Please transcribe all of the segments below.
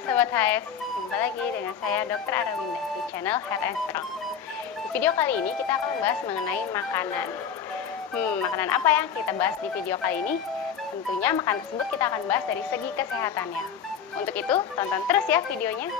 Sobat HF, jumpa lagi dengan saya Dr. Arawinda di channel Health and Strong. Di video kali ini kita akan membahas mengenai makanan. Makanan apa yang kita bahas di video kali ini? Tentunya makanan tersebut kita akan bahas dari segi kesehatannya. Untuk itu, tonton terus ya videonya.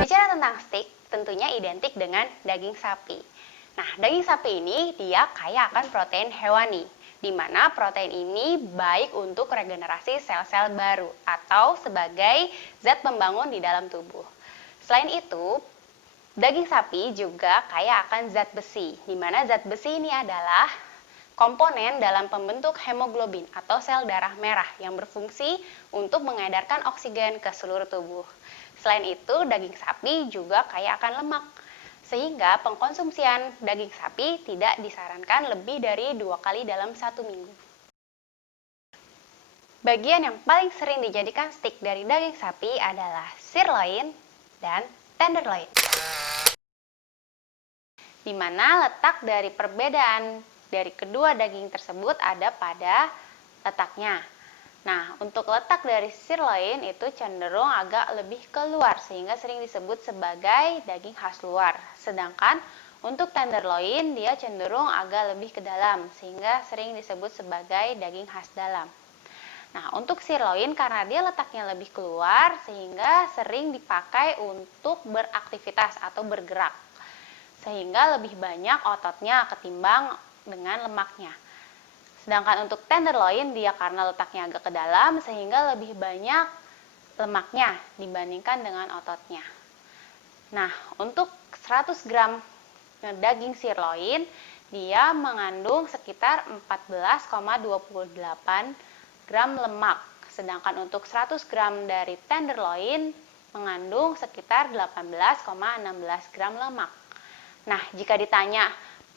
Bicara tentang steak, tentunya identik dengan daging sapi. Nah, daging sapi ini dia kaya akan protein hewani, di mana protein ini baik untuk regenerasi sel-sel baru atau sebagai zat pembangun di dalam tubuh. Selain itu, daging sapi juga kaya akan zat besi, di mana zat besi ini adalah komponen dalam pembentuk hemoglobin atau sel darah merah yang berfungsi untuk mengedarkan oksigen ke seluruh tubuh. Selain itu, daging sapi juga kaya akan lemak, sehingga pengkonsumsian daging sapi tidak disarankan lebih dari 2 kali dalam 1 minggu. Bagian yang paling sering dijadikan steak dari daging sapi adalah sirloin dan tenderloin, di mana letak dari perbedaan dari kedua daging tersebut ada pada letaknya. Nah, untuk letak dari sirloin itu cenderung agak lebih keluar sehingga sering disebut sebagai daging khas luar. Sedangkan untuk tenderloin dia cenderung agak lebih ke dalam sehingga sering disebut sebagai daging khas dalam. Nah, untuk sirloin karena dia letaknya lebih keluar sehingga sering dipakai untuk beraktivitas atau bergerak. Sehingga lebih banyak ototnya ketimbang dengan lemaknya. Sedangkan untuk tenderloin dia karena letaknya agak ke dalam sehingga lebih banyak lemaknya dibandingkan dengan ototnya. Nah, untuk 100 gram daging sirloin dia mengandung sekitar 14,28 gram lemak. Sedangkan untuk 100 gram dari tenderloin mengandung sekitar 18,16 gram lemak. Nah, jika ditanya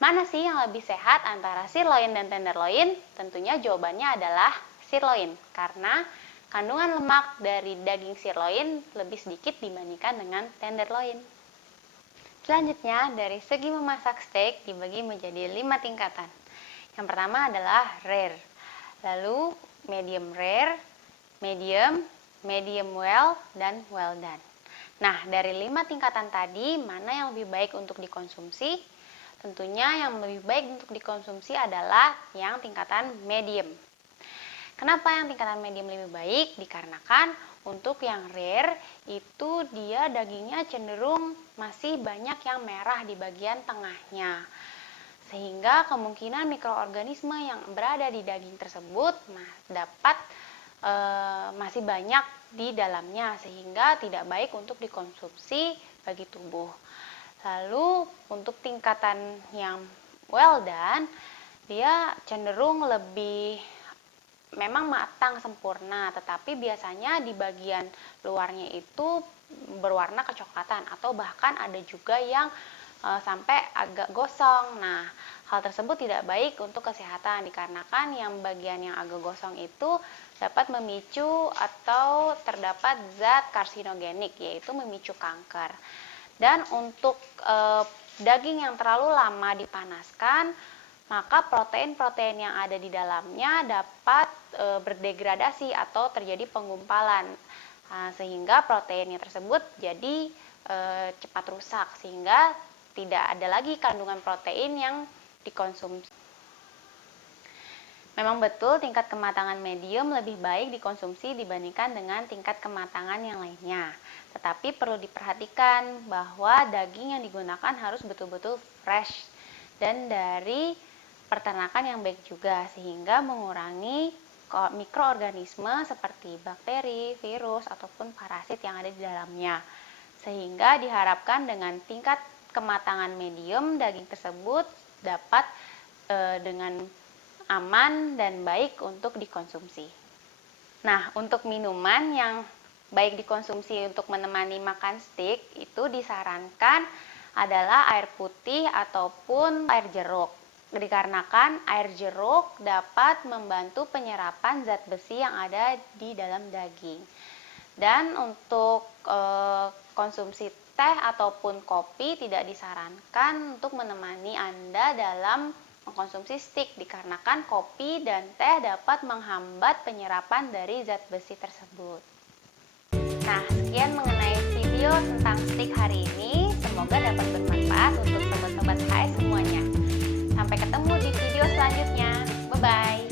mana sih yang lebih sehat antara sirloin dan tenderloin? Tentunya jawabannya adalah sirloin, karena kandungan lemak dari daging sirloin lebih sedikit dibandingkan dengan tenderloin. Selanjutnya, dari segi memasak steak dibagi menjadi 5 tingkatan. Yang pertama adalah rare, lalu medium rare, medium well, dan well done. Nah, dari 5 tingkatan tadi, mana yang lebih baik untuk dikonsumsi? Tentunya yang lebih baik untuk dikonsumsi adalah yang tingkatan medium. Kenapa yang tingkatan medium lebih baik? Dikarenakan untuk yang rare itu dia dagingnya cenderung masih banyak yang merah di bagian tengahnya. Sehingga kemungkinan mikroorganisme yang berada di daging tersebut dapat masih banyak di dalamnya sehingga tidak baik untuk dikonsumsi bagi tubuh. Lalu untuk tingkatan yang well done, dia cenderung lebih memang matang sempurna, tetapi biasanya di bagian luarnya itu berwarna kecoklatan atau bahkan ada juga yang sampai agak gosong. Nah, hal tersebut tidak baik untuk kesehatan dikarenakan yang bagian yang agak gosong itu dapat memicu atau terdapat zat karsinogenik, yaitu memicu kanker. Dan untuk daging yang terlalu lama dipanaskan, maka protein-protein yang ada di dalamnya dapat berdegradasi atau terjadi penggumpalan, sehingga proteinnya tersebut jadi cepat rusak, sehingga tidak ada lagi kandungan protein yang dikonsumsi. Memang betul tingkat kematangan medium lebih baik dikonsumsi dibandingkan dengan tingkat kematangan yang lainnya. Tetapi perlu diperhatikan bahwa daging yang digunakan harus betul-betul fresh dan dari peternakan yang baik juga, sehingga mengurangi mikroorganisme seperti bakteri, virus, ataupun parasit yang ada di dalamnya. Sehingga diharapkan dengan tingkat kematangan medium, daging tersebut dapat dengan aman dan baik untuk dikonsumsi. Nah, untuk minuman yang baik dikonsumsi untuk menemani makan steak itu disarankan adalah air putih ataupun air jeruk. Dikarenakan air jeruk dapat membantu penyerapan zat besi yang ada di dalam daging. Dan untuk konsumsi teh ataupun kopi tidak disarankan untuk menemani Anda dalam mengkonsumsi steak, dikarenakan kopi dan teh dapat menghambat penyerapan dari zat besi tersebut. Nah, sekian mengenai video tentang steak hari ini. Semoga dapat bermanfaat untuk sobat-sobat HS semuanya. Sampai ketemu di video selanjutnya. Bye-bye.